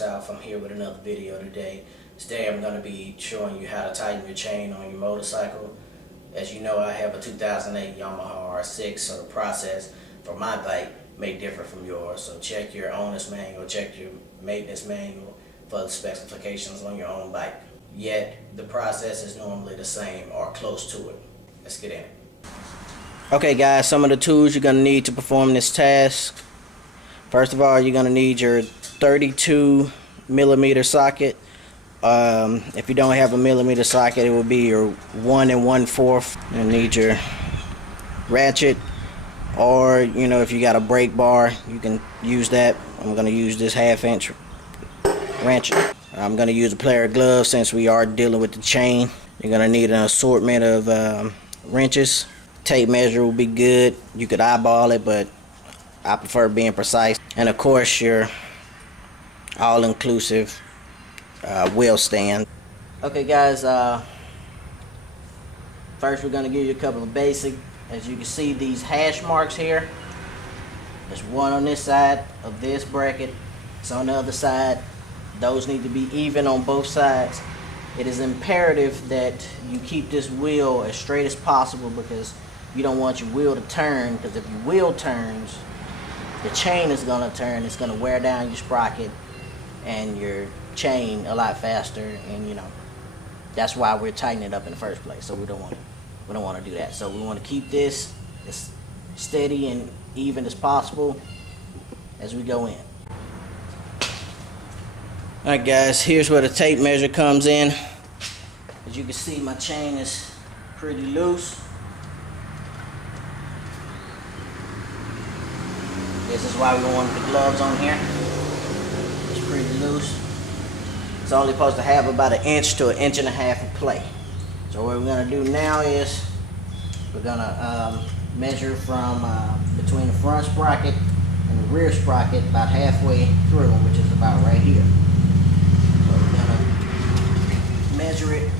South. I'm here with another video today. Today I'm going to be showing you how to tighten your chain on your motorcycle. As you know, I have a 2008 Yamaha R6, so the process for my bike may differ from yours. So check your owner's manual, check your maintenance manual for the specifications on your own bike. Yet the process is normally the same or close to it. Let's get in it. Okay guys, some of the tools you're going to need to perform this task. First of all, you're going to need your 32 millimeter socket. If you don't have a millimeter socket, it will be your 1 1/4. You'll need your ratchet, or if you got a brake bar, you can use that. I'm going to use this 1/2 inch ratchet. I'm going to use a pair of gloves since we are dealing with the chain. You're going to need an assortment of wrenches. Tape measure will be good. You could eyeball it, but I prefer being precise. And of course your all-inclusive wheel stand. Okay guys, first we're going to give you a couple of basic. As you can see, these hash marks here, there's one on this side of this bracket, it's on the other side. Those need to be even on both sides. It is imperative that you keep this wheel as straight as possible, because you don't want your wheel to turn, because if your wheel turns, the chain is going to turn. It's going to wear down your sprocket and your chain a lot faster, and that's why we're tightening it up in the first place. So we don't want to do that. So we want to keep this as steady and even as possible as we go in. Alright guys, here's where the tape measure comes in. As you can see, my chain is pretty loose. This is why we wanted the gloves on here. It's pretty loose. It's only supposed to have about 1 inch to 1.5 inches of play. So what we're going to do now is we're going to measure from between the front sprocket and the rear sprocket about halfway through, which is about right here. So we're going to measure it.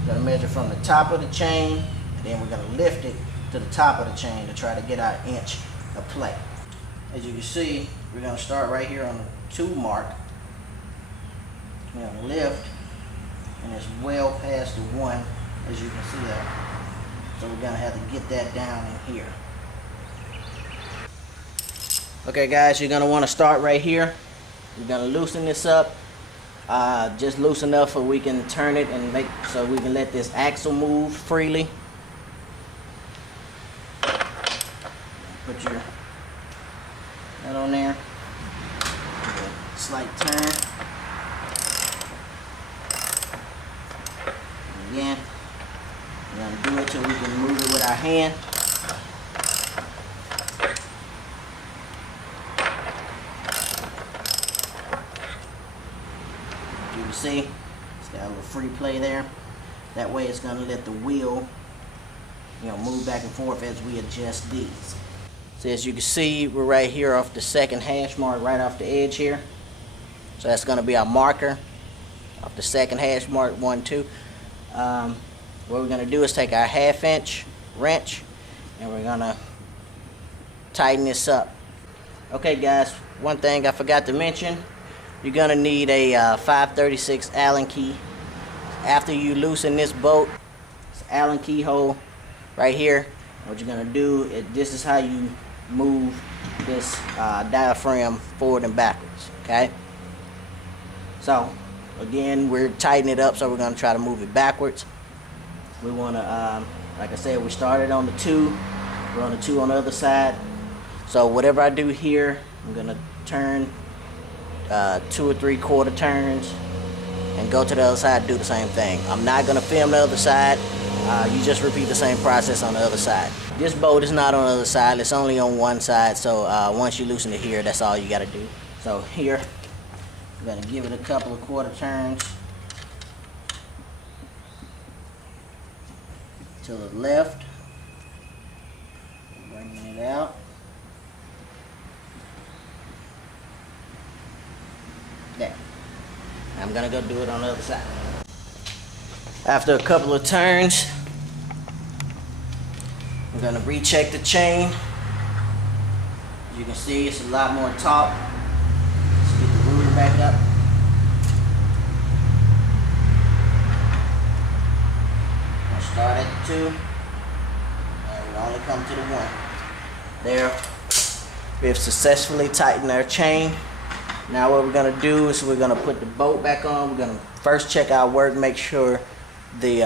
We're going to measure from the top of the chain, and then we're going to lift it to the top of the chain to try to get our 1 inch of play. As you can see, we're going to start right here on the 2 mark. We're going to lift, and it's well past the 1, as you can see there. So we're going to have to get that down in here. Okay guys, you're going to want to start right here. We're going to loosen this up, just loose enough so we can turn it and so we can let this axle move freely. Put your that on there. Slight turn. And again, we're going to do it till we can move it with our hand. You can see it's got a little free play there. That way it's going to let the wheel move back and forth as we adjust these. So as you can see, we're right here off the second hash mark, right off the edge here. So that's going to be our marker off the second hash mark, 1, 2. What we're going to do is take our 1/2 inch wrench and we're going to tighten this up. Okay guys, one thing I forgot to mention, you're going to need a 5/36 Allen key. After you loosen this bolt, this Allen keyhole right here, what you're going to do is, this is how you move this diaphragm forward and backwards. Okay, so again, we're tightening it up, so we're going to try to move it backwards. We want to, like I said, we started on the 2, we're on the 2 on the other side. So whatever I do here, I'm going to turn 2 or 3/4 turns and go to the other side and do the same thing. I'm not going to film the other side. You just repeat the same process on the other side. This bolt is not on the other side, it's only on one side, so once you loosen it here, that's all you got to do. So here, we're going to give it a couple of 1/4 turns to the left, bringing it out. There. I'm going to go do it on the other side. After a couple of turns, I'm going to recheck the chain. As you can see, it's a lot more taut. It's back up. We'll start at 2, and we'll only come to the 1. There, we've successfully tightened our chain. Now what we're gonna do is we're gonna put the bolt back on. We're gonna first check our work, make sure the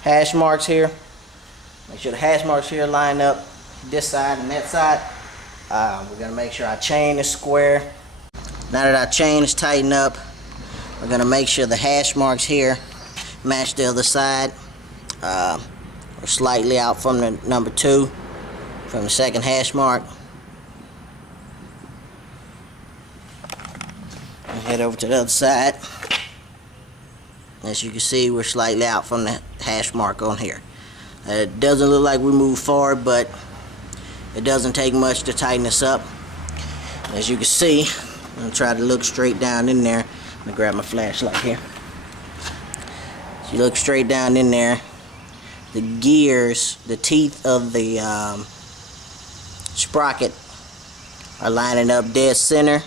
hash marks here. Make sure the hash marks here line up this side and that side. We're gonna make sure our chain is square. Now that our chain is tightened up, we're gonna make sure the hash marks here match the other side. We're slightly out from the number 2, from the second hash mark. And head over to the other side. As you can see, we're slightly out from the hash mark on here. It doesn't look like we moved forward, but it doesn't take much to tighten this up. As you can see, I'm going to try to look straight down in there. Let me grab my flashlight here. So you look straight down in there. The gears, the teeth of the sprocket are lining up dead center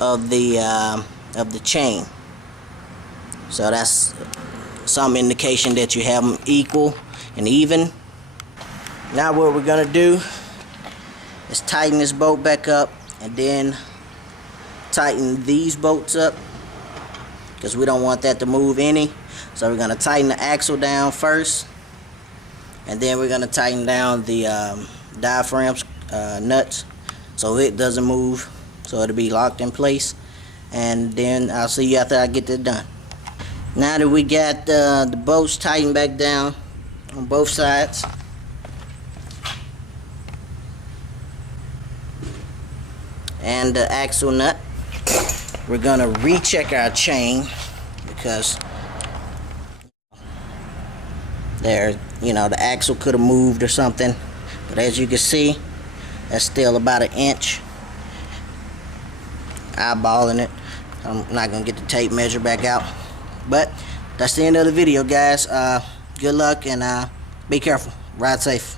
of the chain. So that's some indication that you have them equal and even. Now what we're gonna do is tighten this bolt back up and then tighten these bolts up, because we don't want that to move any. So we're gonna tighten the axle down first, and then we're gonna tighten down the diaphragms nuts so it doesn't move, so it'll be locked in place. And then I'll see you after I get this done. Now that we got the bolts tightened back down on both sides, and the axle nut, we're gonna recheck our chain, because there, the axle could have moved or something. But as you can see, that's still about 1 inch. Eyeballing it. I'm not gonna get the tape measure back out. But that's the end of the video, guys. Good luck, and be careful. Ride safe.